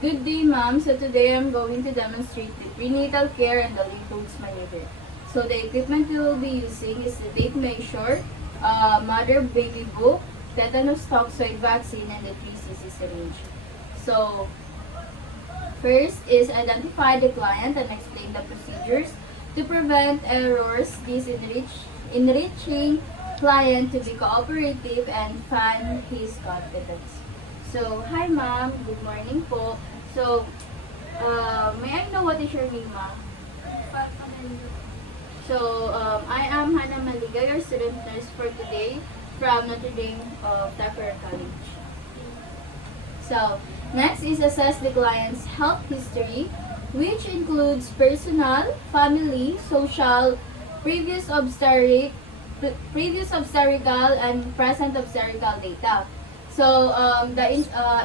Good day, ma'am. So today I'm going to demonstrate the prenatal care and the Leopolds Maneuver. So the equipment we will be using is the tape measure, mother-baby book, tetanus toxoid vaccine, and the 3cc syringe. So first is identify the client and explain the procedures to prevent errors. This enriching client to be cooperative and find his confidence. So, hi ma'am, good morning po. So, may I know what is your name, ma'am? So, I am Hannah Maliga, your student nurse for today from Notre Dame of Tackler College. So, next is assess the client's health history, which includes personal, family, social, previous obstetrical, and present obstetrical data. So, the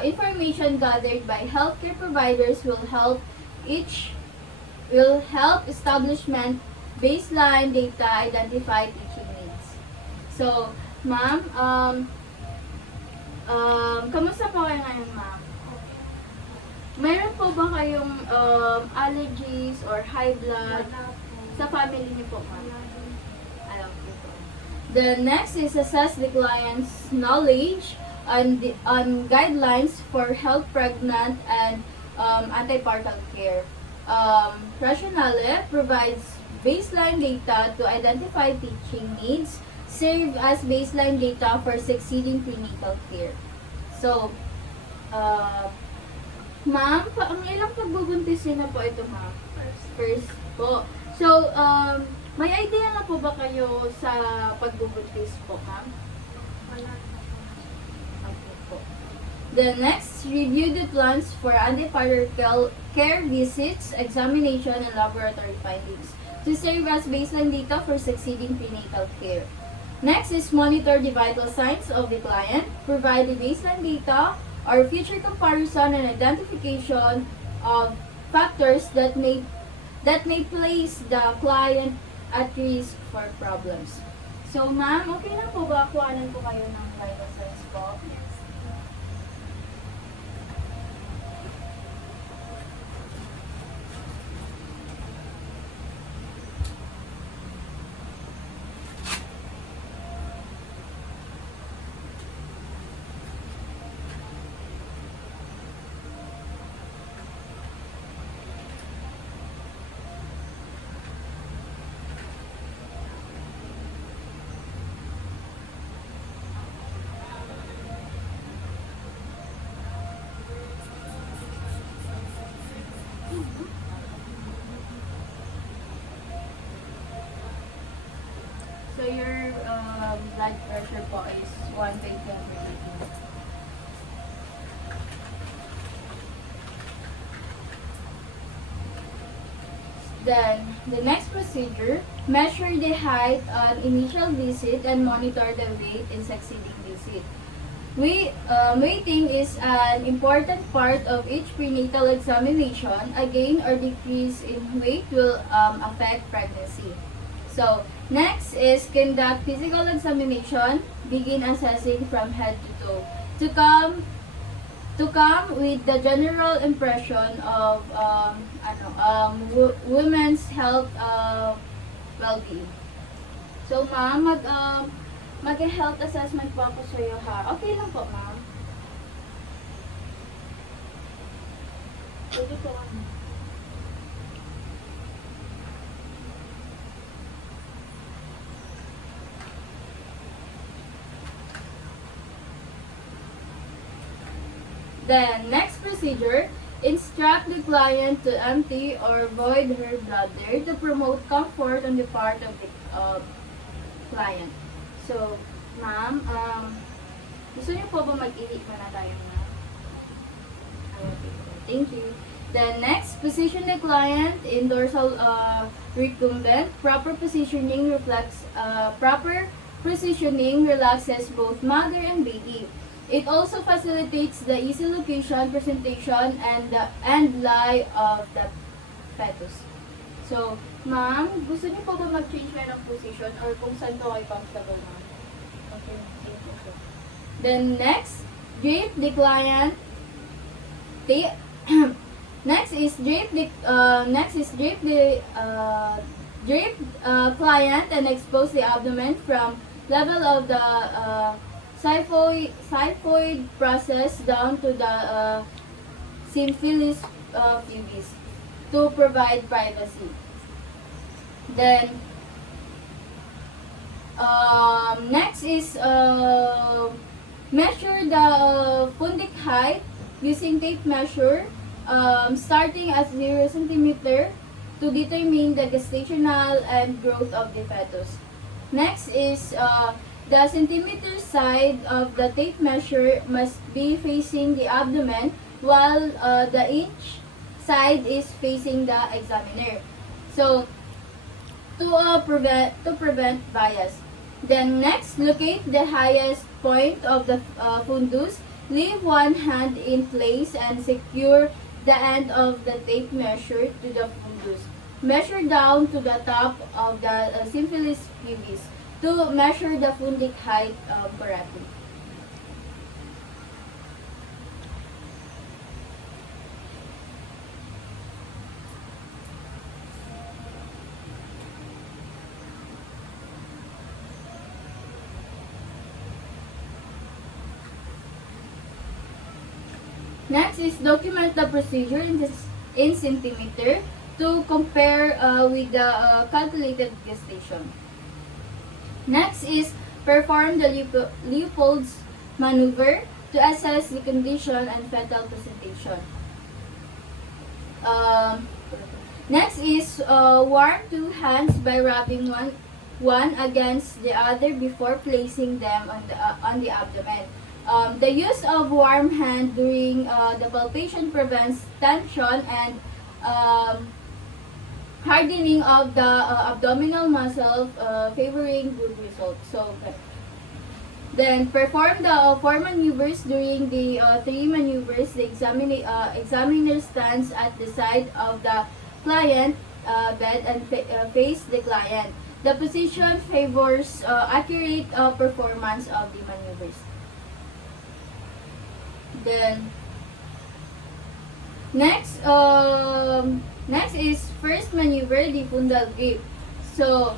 information gathered by healthcare providers will help establishment baseline data identify teaching needs. So, ma'am, kamusta po kayo ngayon, ma'am? Mayroon po ba kayong allergies or high blood sa family niyo po, ma'am? Alam ko po. The next is assess the client's knowledge on guidelines for health pregnant and antepartum care. Rationale provides baseline data to identify teaching needs, serve as baseline data for succeeding prenatal care. So, ma'am, ang ilang pagbubuntisin na po ito, ma'am? First po. So, may idea na po ba kayo sa pagbubuntis po, ma'am? Wala. Okay po. The next, review the plans for antepartum care visits, examination, and laboratory findings to serve as baseline data for succeeding prenatal care. Next is monitor the vital signs of the client, provide the baseline data or future comparison and identification of factors that may place the client at risk for problems. So, ma'am, okay na po ba kuhanan ko kayo ng vital signs po? So your blood pressure po is 120/80. Then, the next procedure, measure the height on initial visit and monitor the weight in succeeding visit. Weighting is an important part of each prenatal examination. A gain or decrease in weight will affect pregnancy. So, next is conduct physical examination. Begin assessing from head to toe. To come with the general impression of women's health well-being. So, ma'am, mag-health assessment po ako sa iyo, ha? Okay lang po, ma'am. Pwede po, ma'am. Then, next procedure, instruct the client to empty or void her bladder to promote comfort on the part of the client. So, ma'am, gusto niyo po ba mag-ihi na tayo, ma'am? Thank you. Then, next, position the client in dorsal recumbent. Proper positioning relaxes both mother and baby. It also facilitates the easy location, presentation, and lie of the fetus. So, ma'am, gusto niyo po ba mag-change kayo ng position or kung saan po kayo comfortable, ma'am? Okay, thank you po. Then next, drape the client Drape client and expose the abdomen from level of the xiphoid process down to the symphysis pubis to provide privacy. Then next is measure the fundic height using tape measure starting at 0 centimeter to determine the gestational and growth of the fetus. Next is the centimeter side of the tape measure must be facing the abdomen while the inch side is facing the examiner. So to prevent bias. Then next, locate the highest point of the fundus. Leave one hand in place and secure the end of the tape measure to the fundus. Measure down to the top of the symphysis pubis to measure the fundic height correctly. Next is document the procedure in centimeter to compare with the calculated gestation. Next is perform the Leopolds Maneuver to assess the condition and fetal presentation. Next is warm two hands by rubbing one against the other before placing them on the abdomen. The use of warm hand during the palpation prevents tension and hardening of the abdominal muscle, favoring good results. So, then perform the 4 maneuvers during the 3 maneuvers. The examiner stands at the side of the client bed and face the client. The position favors accurate performance of the maneuvers. Then next is first maneuver, the fundal grip. So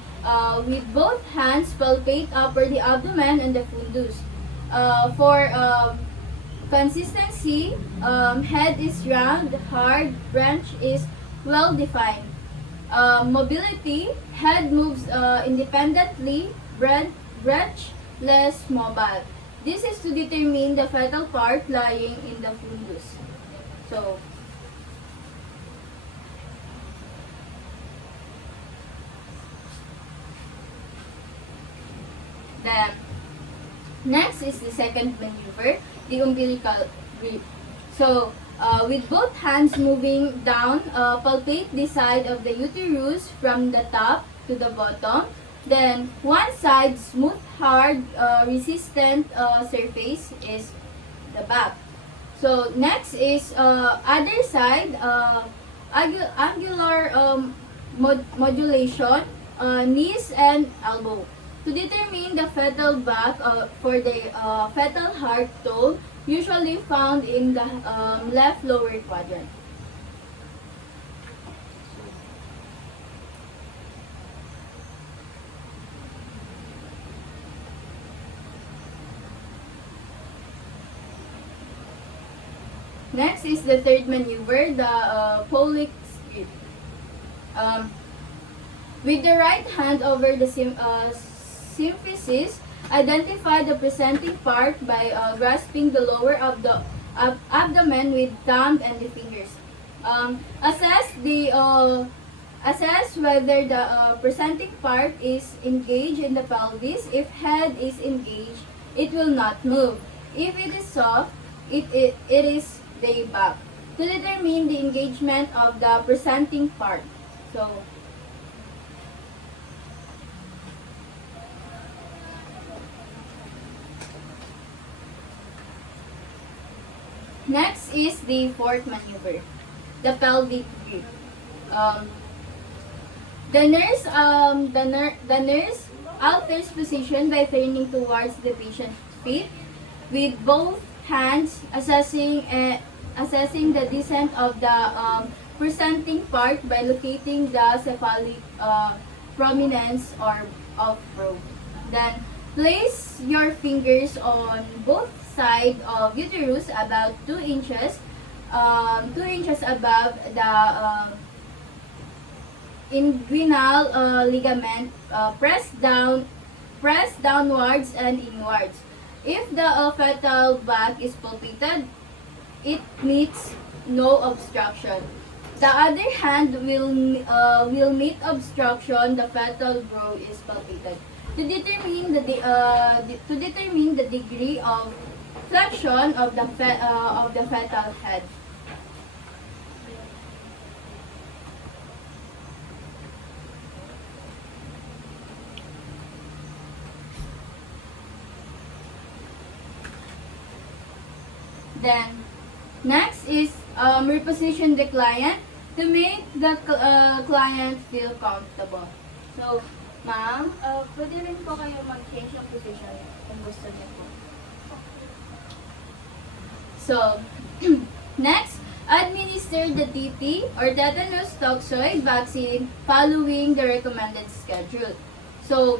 with both hands palpate upper the abdomen and the fundus. For consistency, head is round, hard, branch is well defined. Mobility, head moves independently, branch less mobile. This is to determine the fetal part lying in the fundus. So, then, next is the second maneuver, the umbilical grip. So, with both hands moving down, palpate the side of the uterus from the top to the bottom. Then, one side, smooth, hard, resistant surface is the back. So, next is other side, angular modulation, knees and elbow. To determine the fetal back for the fetal heart tone, usually found in the left lower quadrant. Next is the third maneuver, the Pollock grip. With the right hand over the symphysis, identify the presenting part by grasping the lower of the abdomen with thumb and the fingers. Assess whether the presenting part is engaged in the pelvis. If head is engaged, it will not move. If it is soft, it is the back. To determine the engagement of the presenting part. So, next is the fourth maneuver, the pelvic grip. The nurse alters position by turning towards the patient's feet with both hands, assessing assessing the descent of the presenting part by locating the cephalic prominence or of probe. Then, place your fingers on both sides of uterus about 2 inches, 2 inches above the inguinal ligament. Press downwards and inwards. If the fetal back is palpated, it meets no obstruction. The other hand will meet obstruction. The fetal growth is palpated. To determine the degree of flexion of the fetal head. Then, next is reposition the client to make the client feel comfortable. So, ma'am, pwede rin po kayo mag-change yung position kung gusto niyo po. So, next, administer the TT or tetanus toxoid vaccine following the recommended schedule. So,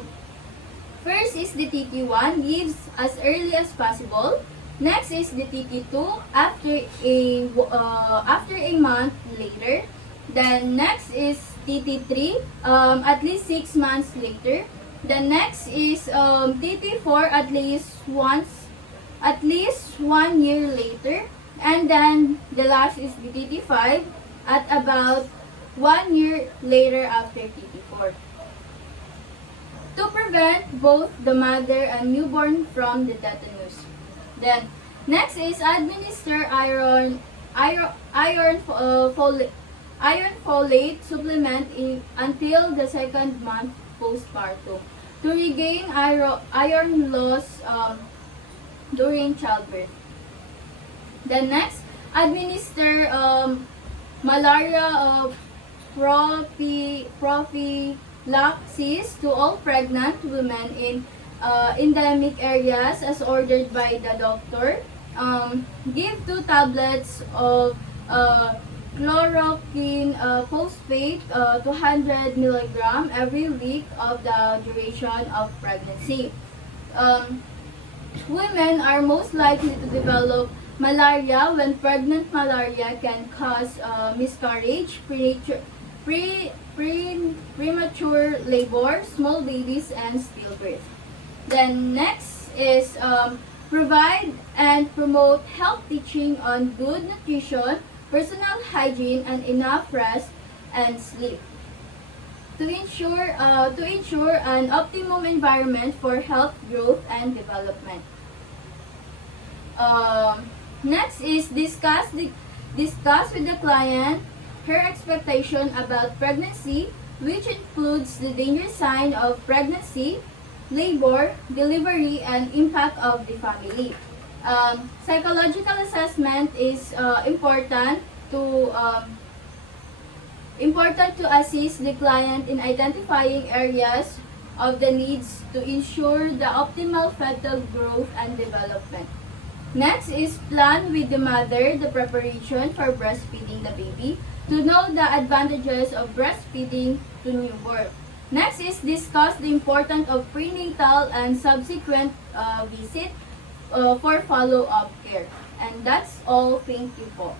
first is the TT1, gives as early as possible. Next is the TT2 after a month later. Then next is TT3 at least 6 months later. The next is TT4 at least 1 year later. And then the last is the TT5 at about 1 year later after TT4. To prevent both the mother and newborn from the tetanus. Then, next is administer iron folate supplement until the 2nd month postpartum to regain iron loss during childbirth. Then next, administer malaria prophylaxis to all pregnant women in endemic areas as ordered by the doctor. Give 2 tablets of chloroquine phosphate 200 milligram every week of the duration of pregnancy. Women are most likely to develop malaria when pregnant malaria can cause miscarriage, premature labor, small babies, and stillbirth. Then next is provide and promote health teaching on good nutrition, personal hygiene, and enough rest and sleep to ensure an optimum environment for health growth and development. Next is discuss with the client her expectation about pregnancy, which includes the danger sign of pregnancy, labor, delivery, and impact of the family. Psychological assessment is important to assist the client in identifying areas of the needs to ensure the optimal fetal growth and development. Next is plan with the mother the preparation for breastfeeding the baby to know the advantages of breastfeeding to newborn. Next is discuss the importance of prenatal and subsequent visit for follow-up care. And that's all. Thank you po.